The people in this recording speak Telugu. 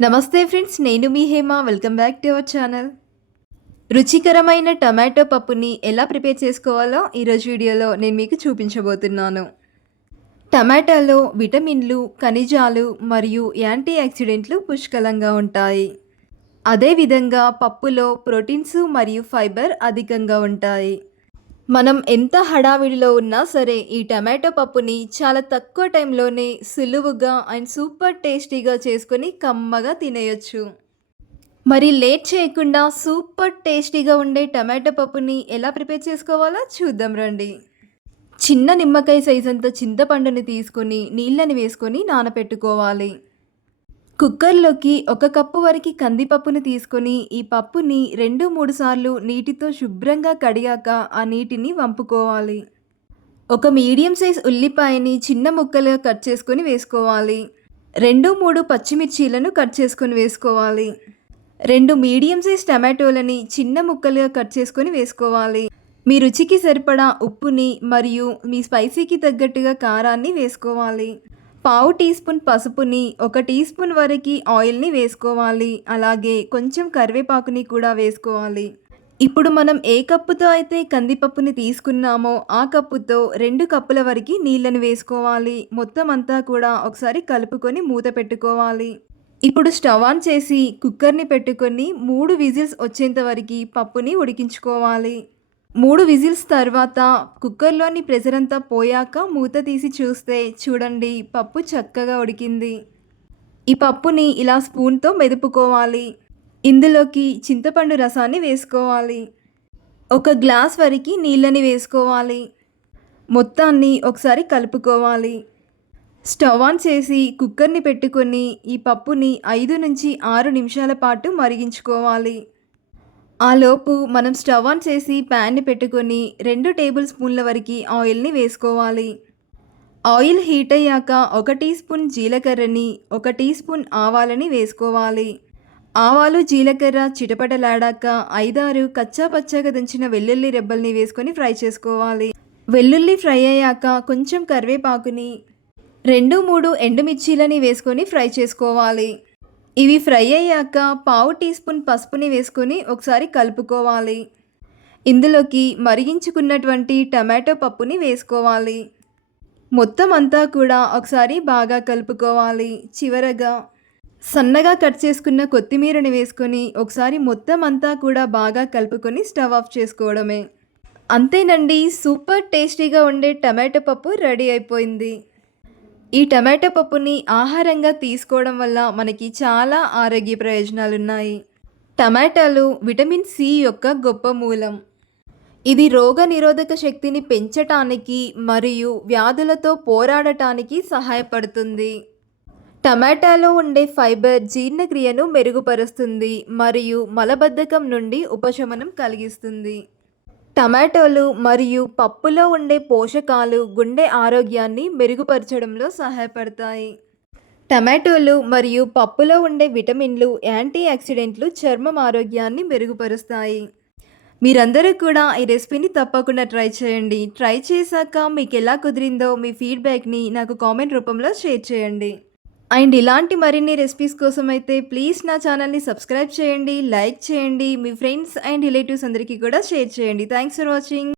నమస్తే ఫ్రెండ్స్ నేను మీ Hema. Welcome back to our channel రుచికరమైన టమాటో పప్పుని ఎలా ప్రిపేర్ చేసుకోవాలో ఈరోజు వీడియోలో నేను మీకు చూపించబోతున్నాను. టమాటాలో విటమిన్లు ఖనిజాలు మరియు యాంటీ ఆక్సిడెంట్లు పుష్కలంగా ఉంటాయి. అదేవిధంగా పప్పులో ప్రోటీన్స్ మరియు ఫైబర్ అధికంగా ఉంటాయి. మనం ఎంత హడావిడిలో ఉన్నా సరే ఈ టమాటో పప్పుని చాలా తక్కువ టైంలోనే సులువుగా అండ్ సూపర్ టేస్టీగా చేసుకొని కమ్మగా తినేయొచ్చు. మరి లేట్ చేయకుండా సూపర్ టేస్టీగా ఉండే టమాటో పప్పుని ఎలా ప్రిపేర్ చేసుకోవాలో చూద్దాం రండి. చిన్న నిమ్మకాయ సైజ్ అంత చింతపండుని తీసుకొని నీళ్ళని వేసుకొని నానపెట్టుకోవాలి. కుక్కర్లోకి ఒక కప్పు వరకు కందిపప్పుని తీసుకొని ఈ పప్పుని రెండు మూడు సార్లు నీటితో శుభ్రంగా కడిగాక ఆ నీటిని వంపుకోవాలి. ఒక మీడియం సైజ్ ఉల్లిపాయని చిన్న ముక్కలుగా కట్ చేసుకొని వేసుకోవాలి. రెండు మూడు పచ్చిమిర్చీలను కట్ చేసుకొని వేసుకోవాలి. రెండు మీడియం సైజ్ టమాటోలని చిన్న ముక్కలుగా కట్ చేసుకొని వేసుకోవాలి. మీ రుచికి సరిపడా ఉప్పుని మరియు మీ స్పైసీకి తగ్గట్టుగా కారాన్ని వేసుకోవాలి. పావు టీ స్పూన్ పసుపుని ఒక టీ స్పూన్ వరకు ఆయిల్ని వేసుకోవాలి. అలాగే కొంచెం కరివేపాకుని కూడా వేసుకోవాలి. ఇప్పుడు మనం ఏ కప్పుతో అయితే కందిపప్పుని తీసుకున్నామో ఆ కప్పుతో రెండు కప్పుల వరకు నీళ్ళని వేసుకోవాలి. మొత్తం అంతా కూడా ఒకసారి కలుపుకొని మూత పెట్టుకోవాలి. ఇప్పుడు స్టవ్ ఆన్ చేసి కుక్కర్ని పెట్టుకొని మూడు విజిల్స్ వచ్చేంత వరకు పప్పుని ఉడికించుకోవాలి. మూడు విజిల్స్ తర్వాత కుక్కర్లోని ప్రెషర్ అంతా పోయాక మూత తీసి చూస్తే చూడండి పప్పు చక్కగా ఉడికింది. ఈ పప్పుని ఇలా స్పూన్తో మెదుపుకోవాలి. ఇందులోకి చింతపండు రసాన్ని వేసుకోవాలి. ఒక గ్లాస్ వరకు నీళ్ళని వేసుకోవాలి. మొత్తాన్ని ఒకసారి కలుపుకోవాలి. స్టవ్ ఆన్ చేసి కుక్కర్ని పెట్టుకొని ఈ పప్పుని ఐదు నుంచి ఆరు నిమిషాల పాటు మరిగించుకోవాలి. ఆలోపు మనం స్టవ్ ఆన్ చేసి ప్యాన్ని పెట్టుకొని రెండు టేబుల్ స్పూన్ల వరకు ఆయిల్ని వేసుకోవాలి. ఆయిల్ హీట్ అయ్యాక ఒక టీ స్పూన్ జీలకర్రని ఒక టీ స్పూన్ ఆవాలని వేసుకోవాలి. ఆవాలు జీలకర్ర చిటపటలాడాక ఐదారు కచ్చా పచ్చగా దించిన వెల్లుల్లి రెబ్బల్ని వేసుకొని ఫ్రై చేసుకోవాలి. వెల్లుల్లి ఫ్రై అయ్యాక కొంచెం కరివేపాకుని రెండు మూడు ఎండుమిర్చీలని వేసుకొని ఫ్రై చేసుకోవాలి. ఇవి ఫ్రై అయ్యాక పావు టీ స్పూన్ పసుపుని వేసుకొని ఒకసారి కలుపుకోవాలి. ఇందులోకి మరిగించుకున్నటువంటి టమాటో పప్పుని వేసుకోవాలి. మొత్తం అంతా కూడా ఒకసారి బాగా కలుపుకోవాలి చివరగా. సన్నగా కట్ చేసుకున్న కొత్తిమీరని వేసుకొని ఒకసారి మొత్తం అంతా కూడా బాగా కలుపుకొని స్టవ్ ఆఫ్ చేసుకోవడమే. అంతేనండి సూపర్ టేస్టీగా ఉండే టమాటో పప్పు రెడీ అయిపోయింది. ఈ టమాటో పప్పుని ఆహారంగా తీసుకోవడం వల్ల మనకి చాలా ఆరోగ్య ప్రయోజనాలు ఉన్నాయి టమాటాలు విటమిన్ సి యొక్క గొప్ప మూలం. ఇది రోగ నిరోధక శక్తిని పెంచటానికి మరియు వ్యాధులతో పోరాడటానికి సహాయపడుతుంది. టమాటాలో ఉండే ఫైబర్ జీర్ణక్రియను మెరుగుపరుస్తుంది మరియు మలబద్ధకం నుండి ఉపశమనం కలిగిస్తుంది. టమాటోలు మరియు పప్పులో ఉండే పోషకాలు గుండె ఆరోగ్యాన్ని మెరుగుపరచడంలో సహాయపడతాయి. టమాటోలు మరియు పప్పులో ఉండే విటమిన్లు యాంటీ ఆక్సిడెంట్లు చర్మం ఆరోగ్యాన్ని మెరుగుపరుస్తాయి. మీరందరూ కూడా ఈ రెసిపీని తప్పకుండా ట్రై చేయండి. ట్రై చేశాక మీకు ఎలా కుదిరిందో మీ ఫీడ్బ్యాక్ని నాకు కామెంట్ రూపంలో షేర్ చేయండి. అండ్ ఇలాంటి మరిన్ని రెసిపీస్ కోసం అయితే ప్లీజ్ నా ఛానల్ని సబ్స్క్రైబ్ చేయండి లైక్ చేయండి మీ ఫ్రెండ్స్ అండ్ రిలేటివ్స్ అందరికీ కూడా షేర్ చేయండి. Thanks for watching